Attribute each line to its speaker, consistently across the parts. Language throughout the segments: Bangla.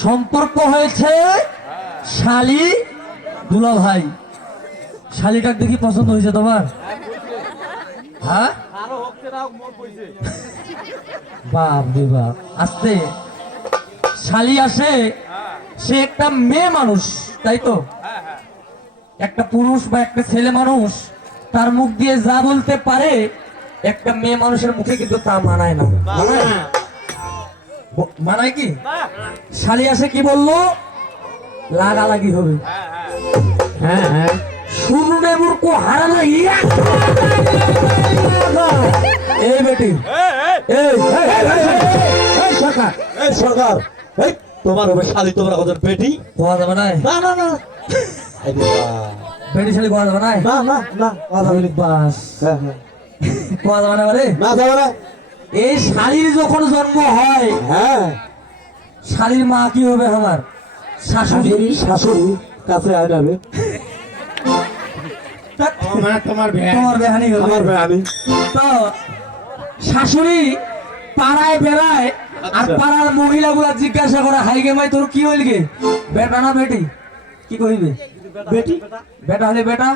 Speaker 1: সম্পর্ক হয়েছে শালি দুলা ভাই শালিটার দেখি পছন্দ হয়েছে তোমার? হ্যাঁ? বাপ রে বাপ। শালি আসে, সে একটা মেয়ে মানুষ, তাই তো? একটা পুরুষ বা একটা ছেলে মানুষ, তার মুখ দিয়ে যা বলতে পারে, একটা মেয়ে মানুষের মুখে কিন্তু তা মানায় না। মানায় কি? শালি আসে কি বলল? লাগালাগি হবে। হ্যাঁ হ্যাঁ। শুনু নেবুর কো হারানো ইয়া! এই বেটি। এই সরকার।
Speaker 2: এই সরকার এই তোমার হবে শালি তোমরা কত বেটি?
Speaker 1: কোয়া যাবে না।
Speaker 2: না না না।
Speaker 1: বেটি শালি কোয়া যাবে না।
Speaker 2: না না না কথা বলি।
Speaker 1: বাস।
Speaker 2: হ্যাঁ হ্যাঁ।
Speaker 1: কোয়া যাবে না বলে?
Speaker 2: না যাবে না।
Speaker 1: এই শালির যখন জন্ম হয়
Speaker 2: হ্যাঁ।
Speaker 1: শালির মা কি হবে আমার? শাশুড়ি।
Speaker 2: শাশুড়ি কাছে আয় যাবে
Speaker 1: তোমার বেহানি। তো শাশুড়ি পাড়ায় বেড়ায় আর
Speaker 2: আচ্ছা।
Speaker 1: পাড়ার মহিলাগুলা জিজ্ঞাসা করে হাইগে মাই তোর কি হইল গে? বেটা না বেটি। কি কইবে?
Speaker 2: বেটি?
Speaker 1: বেটা হলে বেটা?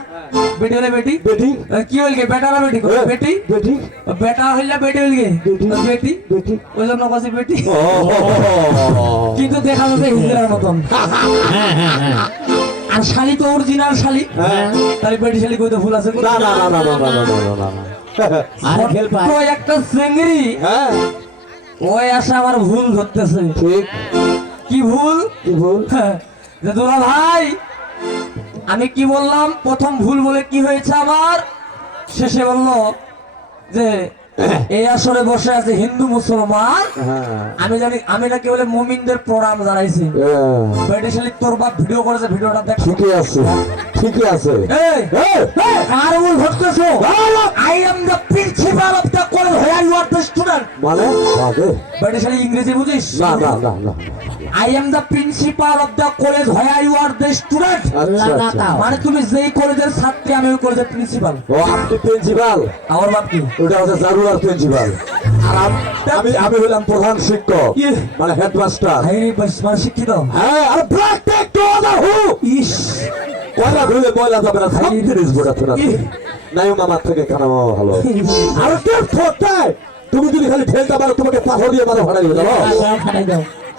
Speaker 1: বেটি হলে বেটি?
Speaker 2: বেটি?
Speaker 1: কি হইল গে? বেটা না বেটি বেটি?
Speaker 2: বেটি?
Speaker 1: বেটা হইলে বেটি হইল গে?
Speaker 2: বেটি।
Speaker 1: বেটি? ওই জন্য কাছে বেটি? কিন্তু দেখা যাবে হিজড়ার মতন। আর শালি তো অরিজিনাল শালি।
Speaker 2: হ্যাঁ।
Speaker 1: তাহলে বেটি শালি কইতে ভুল আছে।
Speaker 2: না না না না না না না না না
Speaker 1: তো একটা
Speaker 2: হ্যাঁ।
Speaker 1: ওই আসে আমার ভুল ধরতেছে।
Speaker 2: ঠিক।
Speaker 1: কি ভুল?
Speaker 2: কি ভুল?
Speaker 1: হ্যাঁ, যে তোরা ভাই আমি কি বললাম? প্রথম ভুল বলে কি হয়েছে আমার শেষে বলল যে এই আসরে বসে আছে হিন্দু মুসলমান।
Speaker 2: হ্যাঁ।
Speaker 1: আমি জানি আমি নাকি বলে মুমিনদের প্রণাম জানাইছি। তোর বাপ ভিডিও করেছে ভিডিওটা দেখ।
Speaker 2: ঠিকই আছে ঠিকই আছে।
Speaker 1: কার ভুল I am the principal of the college here you are the student
Speaker 2: মানে
Speaker 1: ইংরেজি বুঝিস?
Speaker 2: না না না না।
Speaker 1: I am the principal of the college where you are the student
Speaker 2: আচ্ছা আচ্ছা।
Speaker 1: মানে তুমি যেই কলেজের ছাত্রী আমি ওই কলেজের প্রিন্সিপাল
Speaker 2: ও আপনি প্রিন্সিপাল
Speaker 1: আমার বাপ কি?
Speaker 2: ওটা হচ্ছে জারুয়ার প্রিন্সিপাল আর আমি আমি হলাম প্রধান শিক্ষক। মানে হেডমাস্টার
Speaker 1: মানে শিক্ষিত?
Speaker 2: হ্যাঁ আর black take to other hue.
Speaker 1: ইস।
Speaker 2: কয়লা ধুলে ময়লা যাবে না সব জিনিস বোঝা তোরা
Speaker 1: ইহ।
Speaker 2: নাই মামার থেকে খানা ভালো? আর কে ফোটায় তুমি যদি খালি ঠেলতে পারো তোমাকে পাথর দিয়ে মাথা ফাটাই দেবো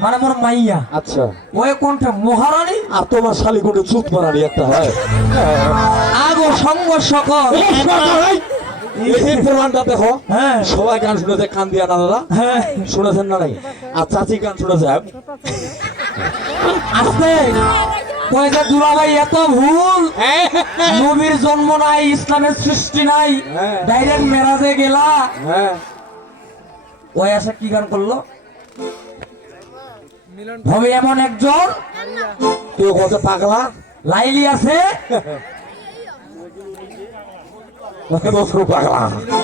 Speaker 1: মানে মোর মাইয়া।
Speaker 2: আচ্ছা।
Speaker 1: ওই কোনটা মহারানী?
Speaker 2: আর তোমার শালি কোটে চুপ মারানি একটা হয়।
Speaker 1: আগো সংঘর্ষ কর
Speaker 2: এই প্রমাণটা দেখো
Speaker 1: হ্যাঁ।
Speaker 2: সবাই গান শুনেছে কান দিয়া না দাদা
Speaker 1: হ্যাঁ।
Speaker 2: শুনেছেন না নাই? আর চাচি গান শুনেছে
Speaker 1: আস্তে। দুলাভাই এত ভুল। নবীর জন্ম নাই ইসলামের সৃষ্টি নাই
Speaker 2: হ্যাঁ।
Speaker 1: ডাইরেক্ট মেরাজে গেলা।
Speaker 2: হ্যাঁ।
Speaker 1: ওই আসা কি গান করল? হবে এমন একজন?
Speaker 2: কেউ কত পাগলা?
Speaker 1: লাইলি আছে?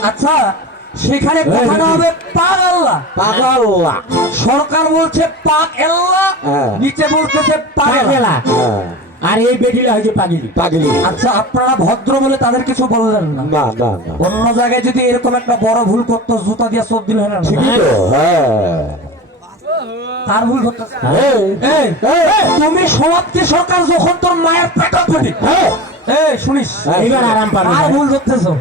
Speaker 1: আচ্ছা সেখানে কথাটা হবে পাক আল্লাহ। সরকার বলছে পাক আল্লাহ
Speaker 2: হ্যাঁ।
Speaker 1: নিচে বলতেছে পাগেলা
Speaker 2: হ্যাঁ।
Speaker 1: আর এই বেটিলা হয়েছে পাগিলি।
Speaker 2: পাগলি।
Speaker 1: আচ্ছা আপনারা ভদ্র বলে তাদের কিছু বললেন না?
Speaker 2: না না না।
Speaker 1: অন্য জায়গায় যদি এরকম একটা বড় ভুল করতো জুতা দিয়ে সব দিল হয় না?
Speaker 2: ঠিকই তো হ্যাঁ।
Speaker 1: তার ভুল করতেছে
Speaker 2: এই,
Speaker 1: তুমি সমাপ্তি সরকার যখন তোর মায়ের পেটা পেটি
Speaker 2: হ্যাঁ?
Speaker 1: এই শুনিস
Speaker 2: হ্যাঁ, এবার আরাম পাবে।
Speaker 1: আর ভুল ধরতেছো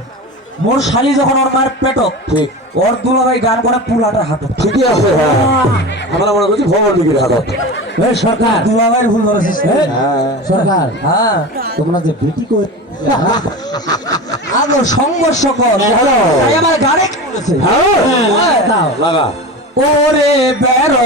Speaker 1: মোর শালি যখন ওর মায়ের পেটক
Speaker 2: ঠিক।
Speaker 1: ওর দুলাভাই গান করে পুলাটা হাঁটো।
Speaker 2: ঠিকই আছে হ্যাঁ। আমরা মনে করছি ভবন দিকে হাতত
Speaker 1: এই সরকার দুলাভাই ভুল ধরেছিস
Speaker 2: হ্যাঁ?
Speaker 1: সরকার হ্যাঁ।
Speaker 2: তোমরা যে বেটি কই?
Speaker 1: আগে সংঘর্ষ কর। আমার গানে কি বলেছে?
Speaker 2: হ্যাঁ
Speaker 1: হ্যাঁ।
Speaker 2: লাগা।
Speaker 1: ওরে বেড়